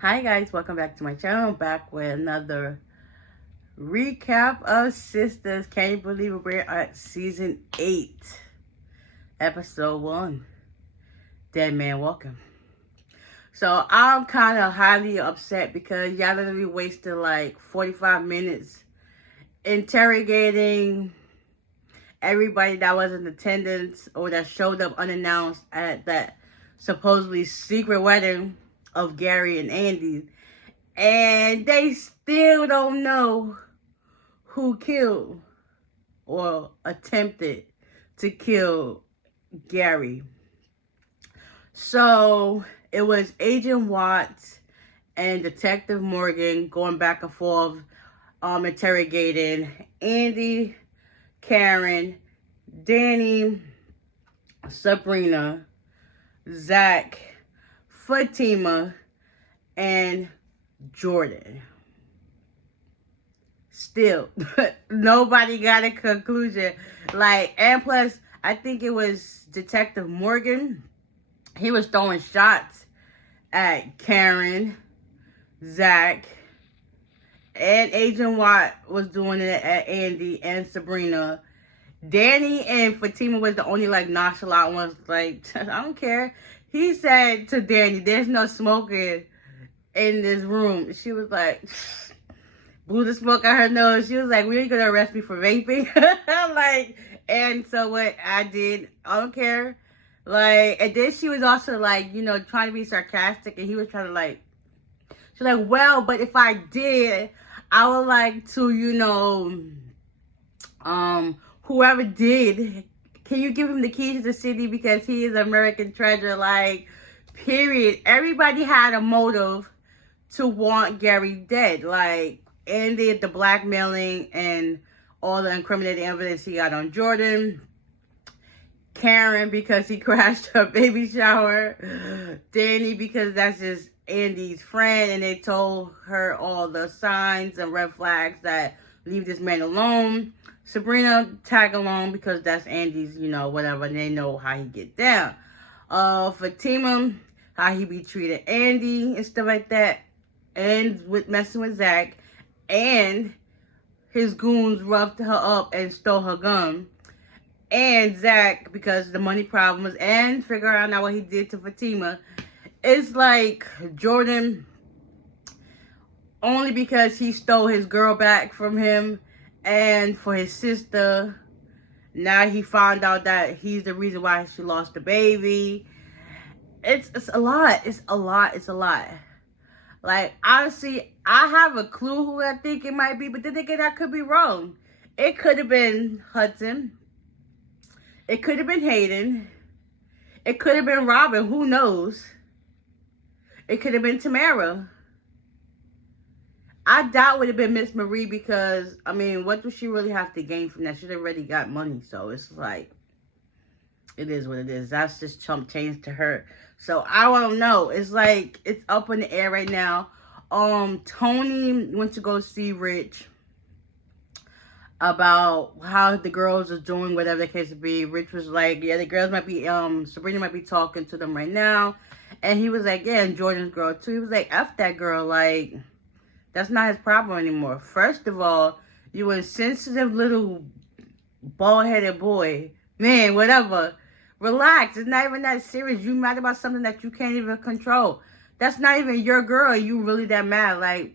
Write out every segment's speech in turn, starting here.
Hi guys, welcome back to my channel. I'm back with another recap of Sistas. Can you believe it? We're at season 8, episode 1. Dead Man Walking. So I'm kind of highly upset because y'all literally wasted like 45 minutes interrogating everybody that was in attendance or that showed up unannounced at that supposedly secret wedding of Gary and Andy. And they still don't know who killed or attempted to kill Gary. So it was Agent Watts and Detective Morgan going back and forth, interrogating Andy, Karen, Danny, Sabrina, Zach, Fatima, and Jordan. Still, nobody got a conclusion. And plus, I think it was Detective Morgan. He was throwing shots at Karen, Zach, and Agent Watt was doing it at Andy and Sabrina. Danny and Fatima was the only nonchalant ones. I don't care. He said to Danny, "There's no smoking in this room." She was like, blew the smoke out her nose. She was like, "We ain't gonna arrest me for vaping." And so what I did, I don't care. And then she was also trying to be sarcastic, and he was trying to she's like, "Well, but if I did, I would like to, whoever did, can you give him the keys to the city because he is American treasure?" Period. Everybody had a motive to want Gary dead. Andy, the blackmailing and all the incriminating evidence he got on Jordan. Karen, because he crashed her baby shower. Danny, because that's just Andy's friend, and they told her all the signs and red flags that leave this man alone. Sabrina, tag along because that's Andy's, whatever, and they know how he get down. Fatima, how he be treated Andy and stuff like that, and with messing with Zach, and his goons roughed her up and stole her gun. And Zach, because of the money problems, and figure out now what he did to Fatima. It's Jordan, only because he stole his girl back from him, and for his sister, now he found out that he's the reason why she lost the baby. It's a lot. It's a lot. It's a lot. Honestly, I have a clue who I think it might be, but then again, I could be wrong. It could have been Hudson. It could have been Hayden. It could have been Robin. Who knows? It could have been Tamara. I doubt it would have been Miss Marie because, what does she really have to gain from that? She already got money, so it's it is what it is. That's just chump change to her. So I don't know. It's it's up in the air right now. Tony went to go see Rich about how the girls are doing, whatever the case would be. Rich was like, yeah, the girls might be, Sabrina might be talking to them right now. And he was like, yeah, and Jordan's girl too. He was like, F that girl. That's not his problem anymore. First of all, you insensitive little bald-headed boy. Man, whatever. Relax. It's not even that serious. You mad about something that you can't even control. That's not even your girl. You really that mad.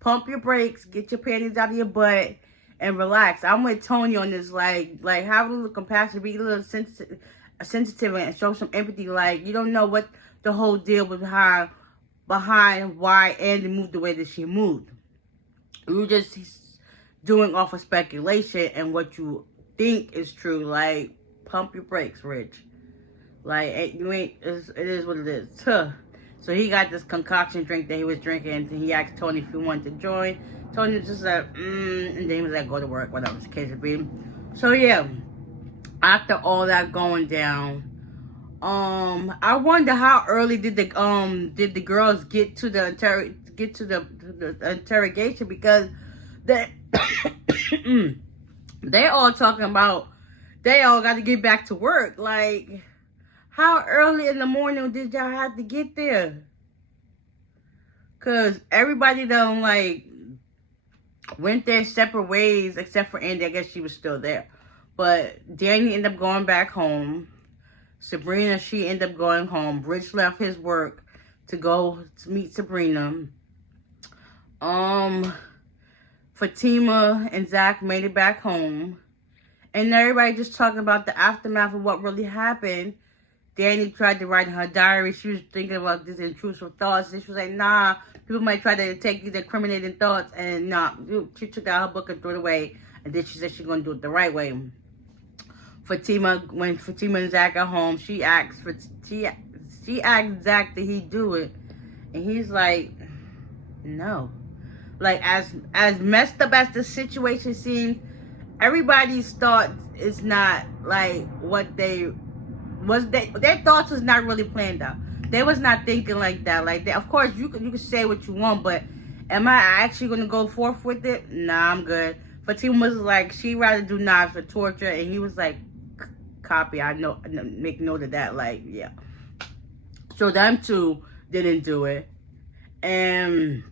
Pump your brakes, get your panties out of your butt, and relax. I'm with Tony on this. Have a little compassion, be a little sensitive, and show some empathy. You don't know what the whole deal was behind why Andy moved the way that she moved. You just doing off of speculation and what you think is true. Pump your brakes, Rich. You ain't. It is what it is. Huh. So he got this concoction drink that he was drinking, and he asked Tony if he wanted to join. Tony was just like, and then he was like, go to work, whatever the case would be. So yeah, after all that going down, I wonder how early did the girls get to the interrogation, because they they all talking about they all got to get back to work. How early in the morning did y'all have to get there? Because everybody done, like, went their separate ways, except for Andy. I guess she was still there. But Danny ended up going back home. Sabrina, she ended up going home. Rich left his work to go to meet Sabrina. Fatima and Zach made it back home. And everybody just talking about the aftermath of what really happened. Danny tried to write in her diary. She was thinking about these intrusive thoughts. And she was like, nah, people might try to take these incriminating thoughts. And nah, she took out her book and threw it away. And then she said she's going to do it the right way. When Fatima and Zach are home, she asked Zach, did he do it? And he's like, no. Like, as messed up as the situation seems, everybody's thoughts is not like what their thoughts was not really planned out. They was not thinking like that. Like that. Of course, you can say what you want, but am I actually gonna go forth with it? Nah, I'm good. Fatima was like, she'd rather do knives for torture, and he was like, copy. I know. Make note of that. Like, yeah. So them two didn't do it, and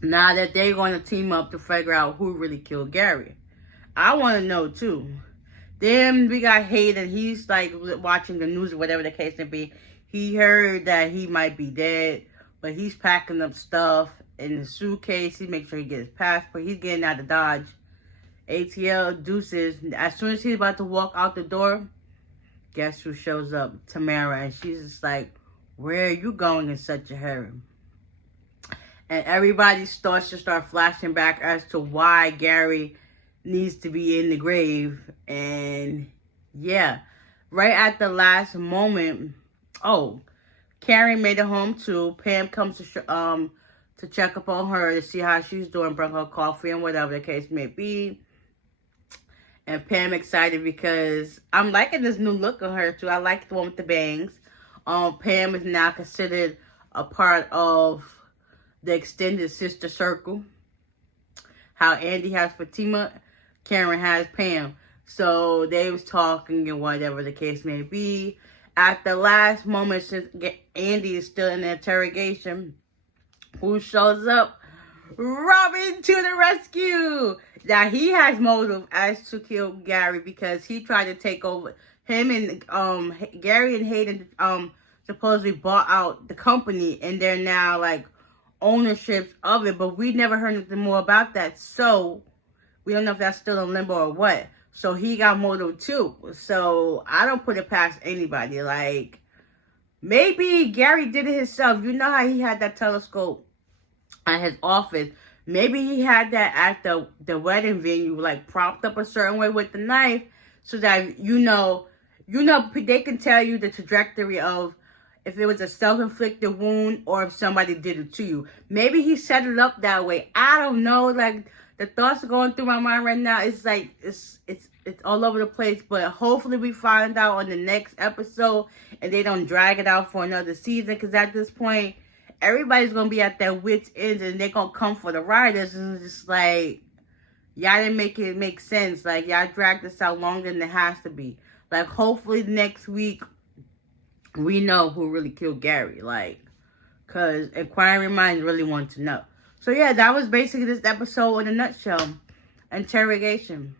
now that they're going to team up to figure out who really killed Gary. I want to know, too. Then we got Hayden. He's, like, watching the news or whatever the case may be. He heard that he might be dead, but he's packing up stuff in the suitcase. He makes sure he gets his passport. He's getting out of Dodge. ATL deuces. As soon as he's about to walk out the door, guess who shows up? Tamara. And she's just like, where are you going in such a hurry? And everybody's thoughts just start flashing back as to why Gary needs to be in the grave. And yeah, right at the last moment, Karen made it home too. Pam comes to check up on her to see how she's doing, bring her coffee and whatever the case may be. And Pam excited because I'm liking this new look on her too. I like the one with the bangs. Pam is now considered a part of the extended sister circle. How Andy has Fatima, Karen has Pam. So they was talking and whatever the case may be. At the last moment, since Andy is still in the interrogation, who shows up? Robin to the rescue. Now he has motive as to kill Gary because he tried to take over. Him and Gary and Hayden supposedly bought out the company, and they're now like ownerships of it, but we never heard anything more about that, so we don't know if that's still in limbo or what. So he got motive too. So I don't put it past anybody. Like, maybe Gary did it himself. You know how he had that telescope at his office. Maybe he had that at the wedding venue, like propped up a certain way with the knife, so that you know they can tell you the trajectory of if it was a self-inflicted wound or if somebody did it to you. Maybe he set it up that way. I don't know. Like, the thoughts are going through my mind right now. It's like, it's all over the place. But hopefully we find out on the next episode and they don't drag it out for another season. Because at this point, everybody's going to be at their wits' end and they're going to come for the writers. And it's just like, y'all didn't make it make sense. Like, y'all dragged this out longer than it has to be. Like, hopefully next week, we know who really killed Gary, like, because inquiring minds really want to know. So, yeah, that was basically this episode in a nutshell. Interrogation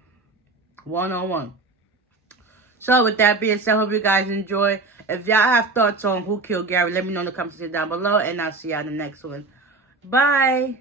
101. So, with that being said, hope you guys enjoy. If y'all have thoughts on who killed Gary, let me know in the comments section down below, and I'll see y'all in the next one. Bye.